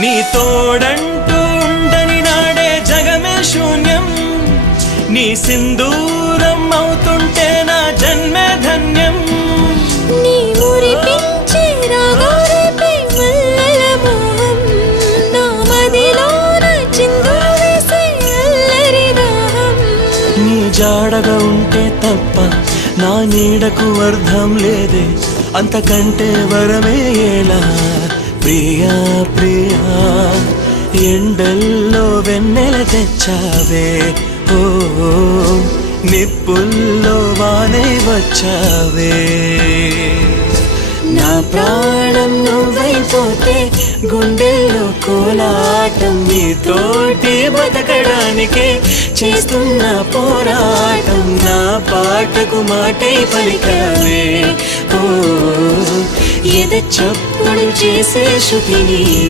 నీ తోడంటూ ఉండని నాడే జగమే శూన్యం, నీ సింధూరం అవుతుంటే నా జన్మే ధన్యం. నీ మురిపించే రాగాలపై మల్లెల మోహం, నా మదిలోన చిందులు వేసే అల్లరి దాహం. నీ జాడగా ఉంటే తప్ప నా నీడకు అర్థం లేదే, అంతకంటే వరమే ఎలా ప్రియా ప్రియా. ఎండల్లో వెన్నెల తెచ్చావే, ఓ నిప్పుల్లో వానే వచ్చావే. నా ప్రాణం నువ్వైపోతే గుండెల్లో కోలాటం, నీతోటి బతకడానికే చేస్తున్న పోరాటం. నా పాటకు మాటై పలికావే, ఓ ఎద చప్పుడు చేసే శృతిని.